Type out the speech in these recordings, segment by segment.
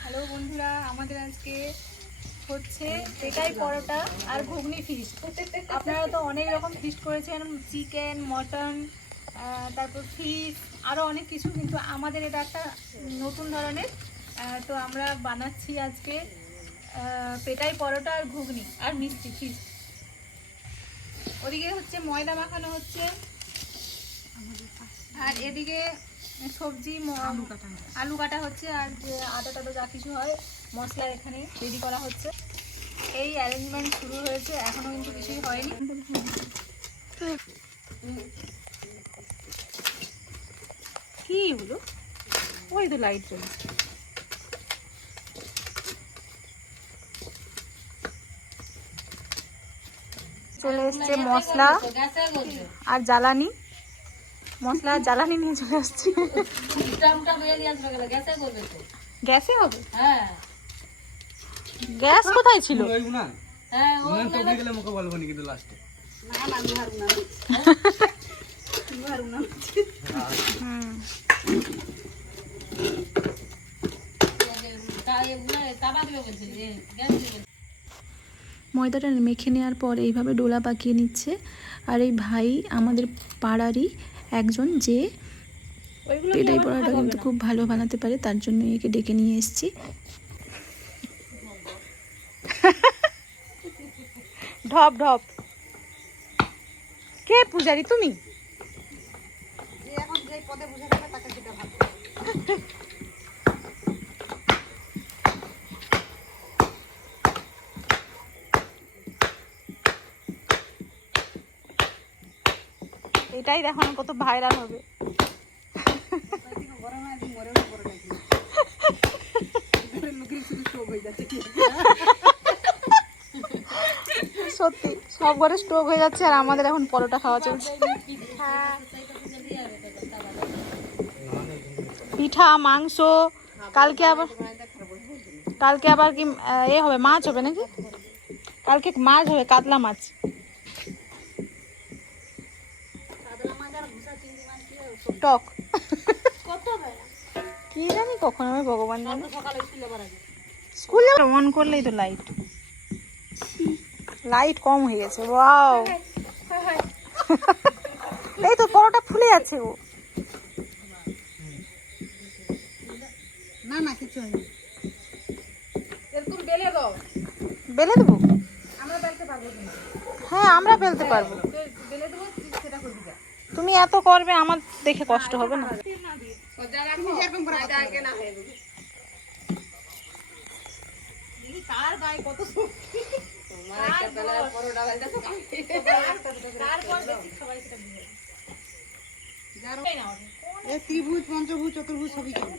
Hello বন্ধুরা, আমাদের আজকে হচ্ছে পেটাই পরোটা আর ঘুগনি ফিস্ট আপনারা তো অনেক রকম ফিস্ট করেছেন, চিকেন, মটন তারপর ফিশ আরও অনেক কিছু কিন্তু আমাদের এটা একটা নতুন ধরনের। তো আমরা বানাচ্ছি আজকে পেটাই পরোটা আর ঘুগনি আর মিষ্টি ফিশ ওদিকে হচ্ছে ময়দা মাখানো হচ্ছে। আর এদিকে সবজি আলু কাটা হচ্ছে। আর যে আদা টাদা যা কিছু হয় মশলা এখানে রেডি করা হচ্ছে। এই অ্যারেঞ্জমেন্ট শুরু হয়েছে এখনও কিন্তু কিছুই হয়নি। কি হলো ওই তো লাইট চলছে চলে এসছে মশলা আর জ্বালানি। মশলা আর জ্বালানি নিয়ে চলে আসছে। গ্যাসে হবে? হ্যাঁ গ্যাস কোথায় ছিল? হ্যাঁ। নি ময়দাটা মেখে নেওয়ার পর এইভাবে ডোলা পাকিয়ে নিচ্ছে। আর এই ভাই আমাদের পাড়ারই একজন যে পেটাই পড়াটা কিন্তু খুব ভালো বানাতে পারে তার জন্য একে ডেকে নিয়ে এসেছি। ঢপ ঢপ। কে পূজারি তুমি? এটাই দেখানো কত ভাইরাল হবে। সত্যি, সব ঘরে স্টোভ হয়ে যাচ্ছে আর আমাদের এখন পরোটা খাওয়া চলছে। পিঠা, মাংস, কালকে আবার কালকে আবার কি এ হবে, মাছ হবে নাকি? কালকে মাছ হবে, কাতলা মাছ। টক। কি জানি কখন হবে, ভগবান জানে। স্কুলে অন করলেই তো লাইট লাইট কম হয়ে গেছে ওয়াও এই তো পরোটা ফুলে যাচ্ছে ও না না কিছু হয়নি এরকম বেলে দাও বেলে দেবো? আমরা বেলতে পারব কিন্তু। হ্যাঁ আমরা বেলতে পারব। বেলে দেবো সেটা করবি যা। তুমি এত করবে আমার দেখে কষ্ট হবে না। হয়ে ত্রিভুজ পঞ্চভুজ চতুর্ভুজ সবই কেমন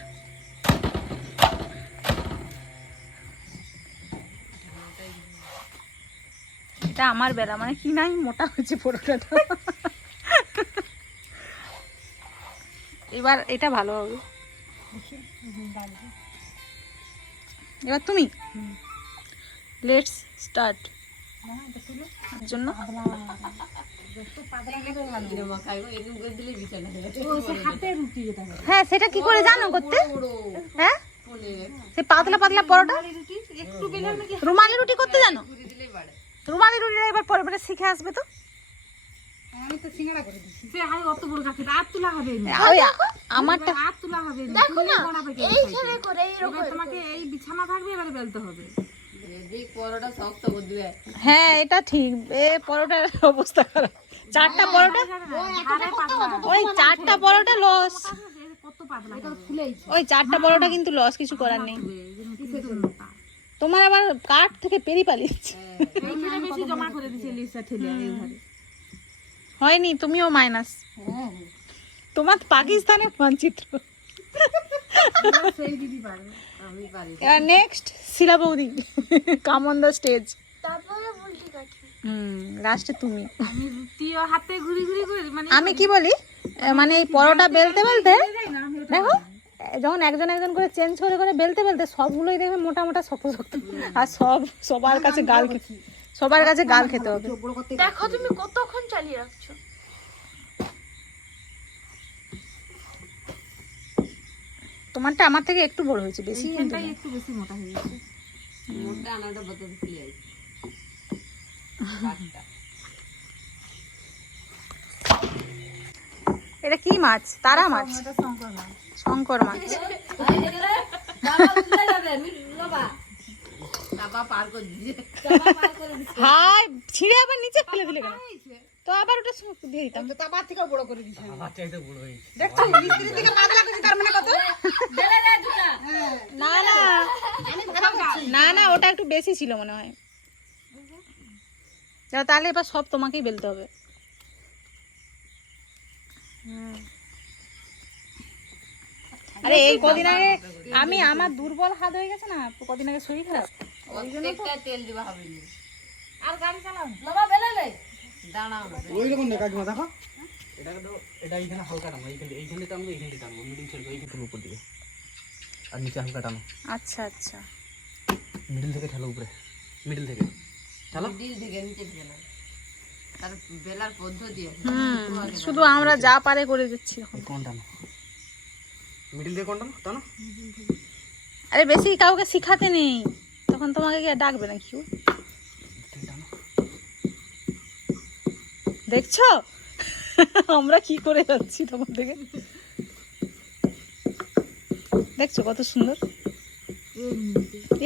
এটা আমার বেলা মানে কি নাই, মোটা হয়েছে পরোটাটা এবার এটা ভালো হবে। এবার তুমি? লেটস স্টার্ট জন্য? হ্যাঁ সেটা কি করে জানো করতে? হ্যাঁ? সে পাতলা পাতলা পরোটা? রুমালি রুটি করতে জানো? রুমালি রুটিটা এবার পরে পরে শিখে আসবে তো? আমি তো সিঙ্গাড়া করে দিচ্ছি সে হাই অত বড় কাছে আর তোলা হবে না। আমারটা আর তোলা হবে না। দেখো না এইখানে করে এরকম তোমাকে এই বিছানা থাকবে এবারে বেলতে হবে। হ্যাঁ এটা ঠিক। এ পরোটার অবস্থা খারাপ। চারটা পরোটা? ওই চারটা পরোটা লস ওই চারটা পরোটা কিন্তু লস কিছু করার নেই। তোমার আবার কাঠ থেকে পেরি পালিয়েছে। হয়নি তুমিও মাইনাস তোমার পাকিস্তানের মানচিত্র। নেক্সট শিলা বৌদি come on the stage hmm লাস্টে তুমি। আমি হাতে ঘুরি ঘুরি মানে আমি কি বলি? মানে এই পরোটা বেলতে বেলতে? দেখো। যখন একজন একজন করে চেঞ্জ করে করে বেলতে বেলতে সবগুলোই দেখবে মোটা মোটা শক্ত শক্ত আর সব সবার কাছে গাল খেতে সবার কাছে গাল খেতে হবে। দেখো তুমি কতক্ষণ চালিয়ে রাখছো। তোমারটা আমার থেকে একটু বড় হয়েছে বেশি। একটু বেশি মোটা হয়ে গেছে। এটা কি মাছ? তারা মাছ? এটা শঙ্কর মাছ। শঙ্কর মাছ। হাই ছিঁড়ে আবার নিচে ফেলে দিলে কেন? তো আবার ওটা দিয়ে দিতাম। আমার চাইতে বড় হয়েছে। না না। না না ওটা একটু বেশি ছিল মনে হয়। তাহলে এবার সব তোমাকেই বেলতে হবে। আরে এই কদিন আগে আমি আমার দুর্বল হাত হয়ে গেছে না কদিন আগে শরীর খারাপ। আর গাড়ি চালাও। ওই রকম না কাকিমা দেখো। এটা তো এটা এইখানে হালকা টানো এইখানে এইখানে টানবো এইখানে টানবো মিডিল ছেড়ে এইখানে উপর দিকে। আর নিচে হালকা টানো। আচ্ছা আচ্ছা। মিডিল থেকে ঠেলো উপরে। মিডিল থেকে। ঠেলো? হুম শুধু আমরা যা পারে করে দিচ্ছি মিডিল আরে বেশি কাউকে শিখাতে নেই। তখন তোমাকে কি আর ডাকবে না। কেউ দেখছ? আমরা কি করে যাচ্ছি তোমার থেকে দেখছ কত সুন্দর?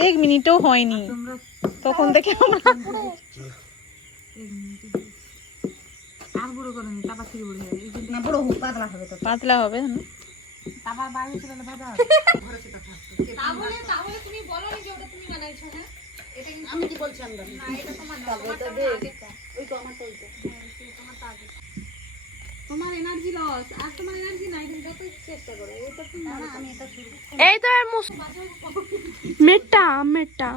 এক মিনিটও হয়নি। তখন থেকে আমরা আর বড় করে নি তারপর থেকে বড় হয়ে যাবে না বড় হোক পাতলা হবে তো। পাতলা হবে না? তারপর বাইরে চলে গেলে ভাজা তোমার এনার্জি লস আর তোমার এনার্জি নাই তুমি যত চেষ্টা করো এটা তুমি আমি এটা শুরু এই তো আর মুস মেটা মেটা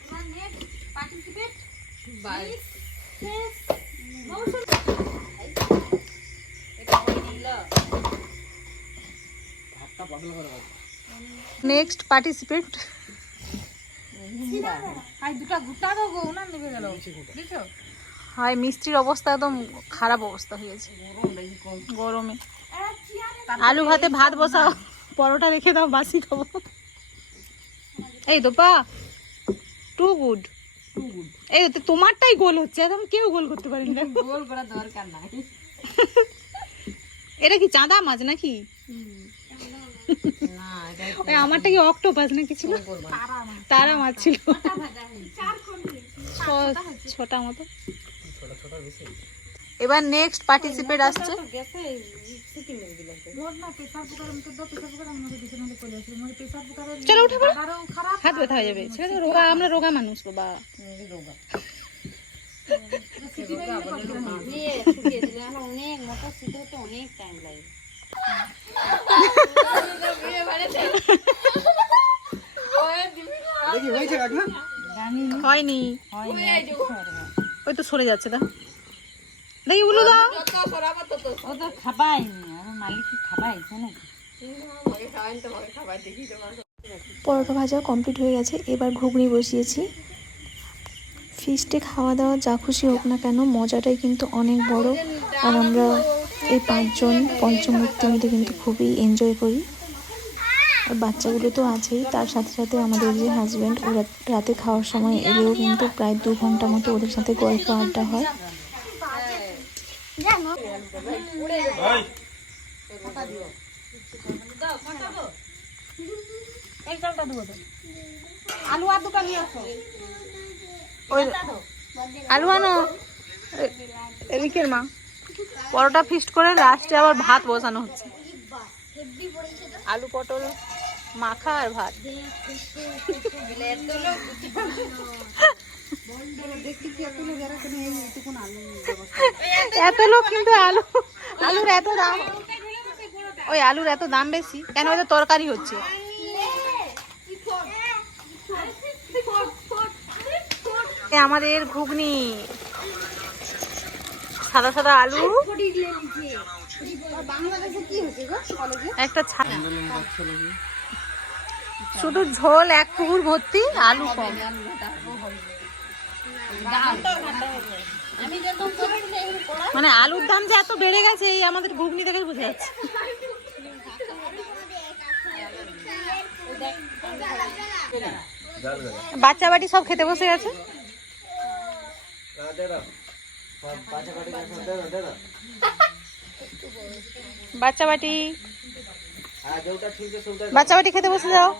তোমার পার্টিসিপেট রাখো নেক্সট দেখছ? হয় মিস্ত্রির অবস্থা একদম খারাপ অবস্থা হয়েছে গরমে। আলু ভাতে ভাত বসাও পরোটা রেখে দাও বাসি খাব। এই তো পা টু গুড টু গুড এই তো তোমারটাই গোল হচ্ছে একদম কেউ গোল করতে পারেনি। গোল করা দরকার নাই। এটা কি চাঁদা মাছ নাকি? ওই আমারটা কি অক্টোপাস নাকি ছিল? তারা মাছ। ছিল। ছ- ছটা মতো? এবার নেক্সট পার্টিসিপেট আসছে। চলে মানে উঠে হাত ব্যথা হয়ে যাবে। ছেড়ে রোগা আমরা রোগা মানুষ বাবা। হয়নি। ওই তো সরে যাচ্ছে দা দেখি উলু দাও। ও তো খাবাই আর মালিক কি খাবাইছে নাকি পরোটা ভাজা কমপ্লিট হয়ে গেছে এবার ঘুগনি বসিয়েছি। ফিস্টে খাওয়া দাওয়া যা খুশি হোক না কেন মজাটাই কিন্তু অনেক বড়। আর আমরা এই পাঁচজন পঞ্চমূর্তি মিলে কিন্তু খুবই এনজয় করি। আর বাচ্চাগুলো তো আছেই তার সাথে সাথে আমাদের যে হাজব্যান্ড ওরা রাতে খাওয়ার সময় এলেও কিন্তু প্রায় দু ঘণ্টা মতো ওদের সাথে গল্প আড্ডা হয়। এই চালটা দেবো আলু আর দুটা নিয়ে আসো ওই আলু আনো এদিকের মা পরোটা ফিস্ট করে লাস্টে আবার ভাত বসানো হচ্ছে। আলু পটল মাখা আর ভাত। এত লোক কিন্তু আলু, আলুর এত দাম। ওই আলুর এত দাম বেশি, কেন হয়তো তরকারি হচ্ছে। আমাদের ঘুগনি। সাদা সাদা আলু। একটা শুধু ঝোল, এক পুকুর ভর্তি, আলু কম। মানে আলুর দাম যে এত বেড়ে গেছে, এই আমাদের ঘুগনি থেকে বোঝা যাচ্ছে। বাচ্চা বাটি সব খেতে বসে গেছে বাচ্চা বাটি বাচ্চা বাটি খেতে বসে যাও।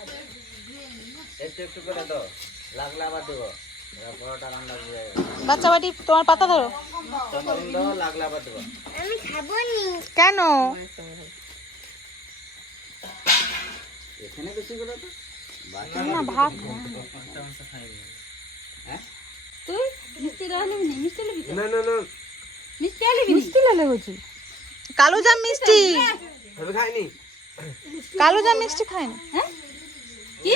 একটু একটু করে দাও। লাগলে আবার দেবো। বাচ্চা বাটি তোমার পাতা ধরো। কেন? এখানে বেশি করে তো বাকি না ভাত। হ্যাঁ তুই? মিষ্টি নি? মিষ্টি না না না। মিষ্টি আলিবি মিষ্টি লালে কালো জাম মিষ্টি। খাইনি? কালো জাম মিষ্টি খায় না কি?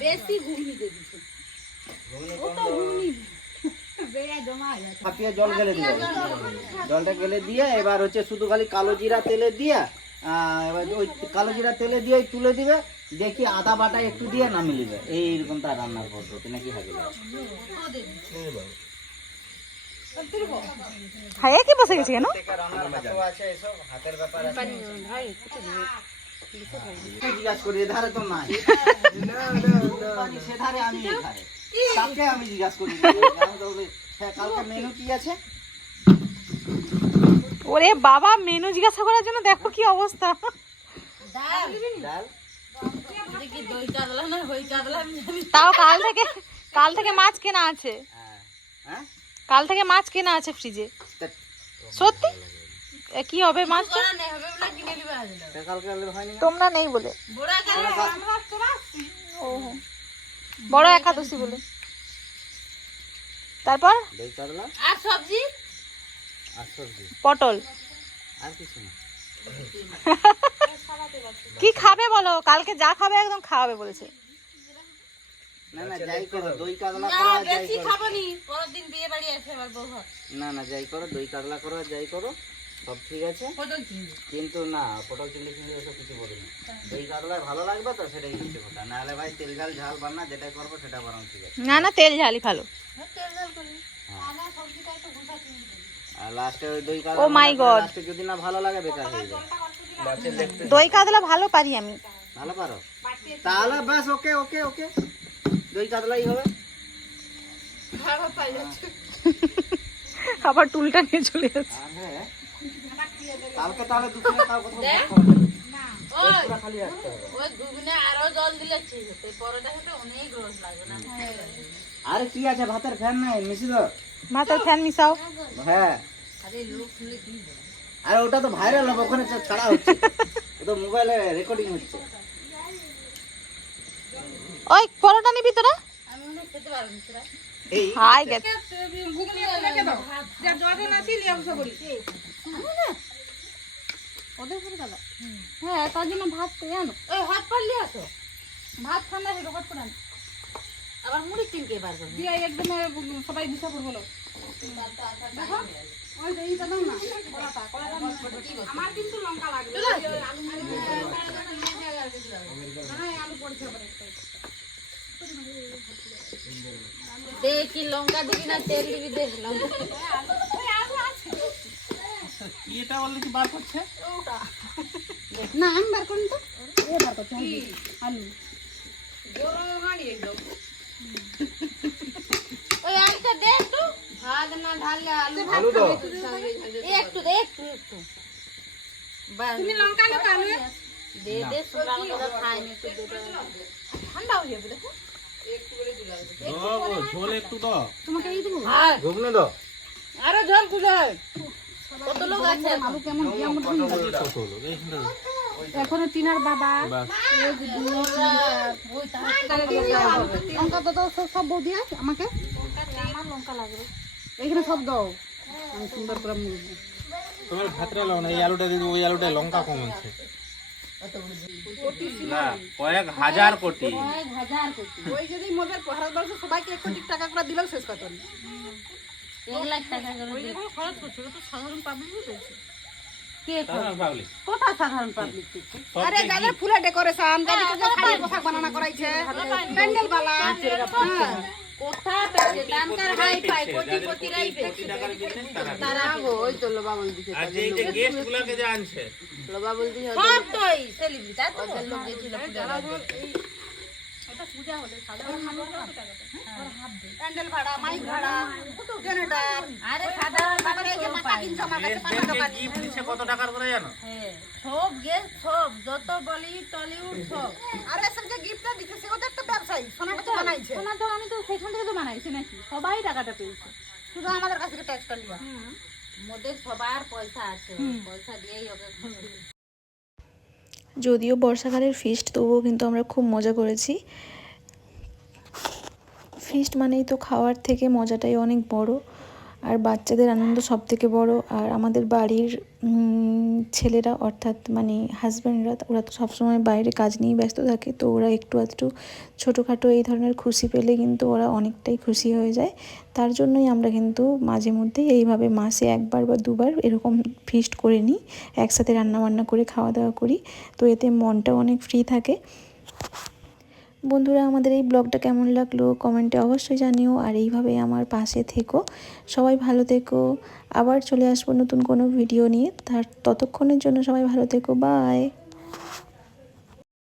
বেশি ঘুগনি দে দিছে। ও তো ঘুগনি। ফাটিয়ে জল গেলে দিবে জলটা গেলে দিয়ে এবার হচ্ছে শুধু খালি কালো জিরা তেলে দিয়ে এবার ওই কালো জিরা তেলে দিয়ে তুলে দিবে দেখি আদা বাটা একটু দিয়ে নামিয়ে নিবে এইরকম তার রান্নার পদ্ধতি নাকি হবে খাইয়ে কি বসে গেছে কেন? আছে এসব হাতের ব্যাপার আছে। জিজ্ঞাসা করি এধারে তো নাই। সেধারে আমি এধারে। তাকে আমি জিজ্ঞাসা করি। আমি তো বলি, হ্যাঁ কালকে মেনু কি আছে? ওরে বাবা মেনু জিজ্ঞাসা করার জন্য দেখো কি অবস্থা। তাও কাল থেকে কাল থেকে মাছ কেনা আছে। হ্যাঁ হ্যাঁ? কাল থেকে মাছ কেনা আছে ফ্রিজে সত্যি? কি হবে মাছ করা নেই হবে না কিনে লিবা দিল তা কালকে আনলে হয়নি তোমরা নেই বলে। বড়া একাদশী বলে। তারপর? আর সবজি? পটল। আর কি খাবে বলো? কালকে যা খাবে একদম খাওয়াবে বলেছে। না না যাই করো দই কাতলা করো যাই করো। নি। না না যাই করো দই কাতলা করো আর যাই করো। সব ঠিক আছে? কিন্তু না পটল চিংড়ি চিংড়ি ওসব কিছু বলিনি দই কাতলায় ভালো লাগবে তো সেটাই হচ্ছে কথা নাহলে ভাই তেল ঝাল ঝাল বান্না যেটা করব সেটা বরং ঠিক আছে। না না তেল ঝালি ভালো আর লাস্টে ওই দই Oh God. লাস্টে যদি না ভালো লাগে বেকার হয়ে যায়। দই কাতলা ভালো পারি আমি। ভালো পারো? তাহলে বাস ওকে ওকে ওকে। দই কাতলাই হবে। আবার টুলটা নিয়ে চলে যাচ্ছে। হ্যাঁ কালকে তাহলে দুপুরে তাও কথা। বলতে হবে। ওই খালি রাখতে হবে। ওই ঘুগনে আরও জল দিলে ঠিক হতো। পরোটা খেতে অনেক রস লাগবে না। আরে কি আছে? ভাতের ফ্যান নাই? মিশি তো ভাতের ফ্যান মিশাও। হ্যাঁ। আরে লোক শুনলে কি আরে ওটা তো ভাইরাল হবে ওখানে তো ছাড়া হচ্ছে। ও তো মোবাইলে রেকর্ডিং হচ্ছে। ওই পরোটা নিবি তোরা? আমি মনে খেতে পারব না হাই গেছে ওদের ঘরে দাদা হ্যাঁ তার জন্য ভাত তো আনো। ওই ভাত পারলি আসো। ভাত ঠান্ডা হয়ে ভাত করে আনো। আবার মুড়ি পারব দিয়ে একদম সবাই দিশা পড়ব আমার কিন্তু লঙ্কা লাগবে। দেখি লঙ্কা দিবি না তেল দিবি দেখ লঙ্কা এটা বললে কি বার করছে? না আমি বার করুন তো। এ বার করছি আলু ওই আলুটা দে একটু। ভাত না ঢাললে আলু আলু দাও একটু দে একটু একটু। তুমি লঙ্কা দে দে করে খাইনি একটু ঠান্ডা হয়ে যাবে দেখো। ঝোল একটু দাও। তোমাকে এই দেবো? হ্যাঁ দাও। আরও ঝোল খুঁজে। কত লোক আছে আলু কেমন কত লোক? এইখানে এখনও টিনার বাবা। লঙ্কা তো সব- সব বৌদি আছে আমাকে আমার লঙ্কা লাগবে এখানে সব দাও। আমি সুন্দর করে মুড়বো তোমার ভাতটা লাও না এই আলুটা দিয়ে ওই আলুটা লঙ্কা কম আছে না কয়েক হাজার কোটি। কয়েক হাজার কোটি। ওই যদি মোদের ভারতবর্ষে সবাইকে এক কোটি টাকা করে দিলেও শেষ করতো এক লাখ টাকা করে খরচ করছে তো সাধারণ পাবলিক পেয়েছে আরে যাদের ফুলের ডেকোরেশন পোশাক বানানো করাইছে প্যান্ডেল বালা। কোথা পেয়েছে? দানকার হাই ফাই কোটিপতিরাই পেয়েছে তারা ওই তো লোবা বল দিছে আর যে এই যে গেস্ট গুলাকে যে আনছে লোবা বল দিছে সব তোই সেলিব্রিটি ওদের লোক গেছিল প্যান্ডেল ভাড়া মাইক ভাড়া জেনারেটর। আরে সাধারণ তারপরে যে টাকা কিনছো আমার কাছে পাঁচশো টাকা। গিফট দিচ্ছে কত টাকার করে জানো? সব গেস্ট সব যত বলিউড টলিউড সব। আরে সব যে গিফটটা দিচ্ছে সে ওদের তো ব্যবসায়ী সোনাটা তো বানাইছে। সোনা তো আমি তো সেখান থেকে তো বানাইছি নাকি? সবাই টাকাটা পেয়েছে। শুধু আমাদের কাছ থেকে ট্যাক্সটা লিয়া মোদের সবার পয়সা আছে পয়সা দিয়েই ওকে যদিও বর্ষাকালের ফিস্ট তবুও কিন্তু আমরা খুব মজা করেছি। ফিস্ট মানেই তো খাওয়ার থেকে মজাটাই অনেক বড়। আর বাচ্চাদের আনন্দ সব থেকে বড়। আর আমাদের বাড়ির ছেলেরা অর্থাৎ মানে হাজব্যান্ডরা ওরা তো সবসময় বাইরে কাজ নিয়ে ব্যস্ত থাকে। তো ওরা একটু আধটু ছোটোখাটো এই ধরনের খুশি পেলে কিন্তু ওরা অনেকটাই খুশি হয়ে যায়। তার জন্যই আমরা কিন্তু মাঝে মধ্যে এইভাবে মাসে একবার বা দুবার এরকম ফিস্ট করে নিই। একসাথে রান্নাবান্না করে খাওয়া দাওয়া করি। তো এতে মনটাও অনেক ফ্রি থাকে। বন্ধুরা, আমাদের এই ব্লগটা কেমন লাগল কমেন্টে অবশ্যই জানিও। আর এইভাবে আমার পাশে থেকো। সবাই ভালো থেকো। আবার চলে আসব নতুন কোনো ভিডিও নিয়ে। তার ততক্ষণের জন্য সবাই ভালো থেকো। বাই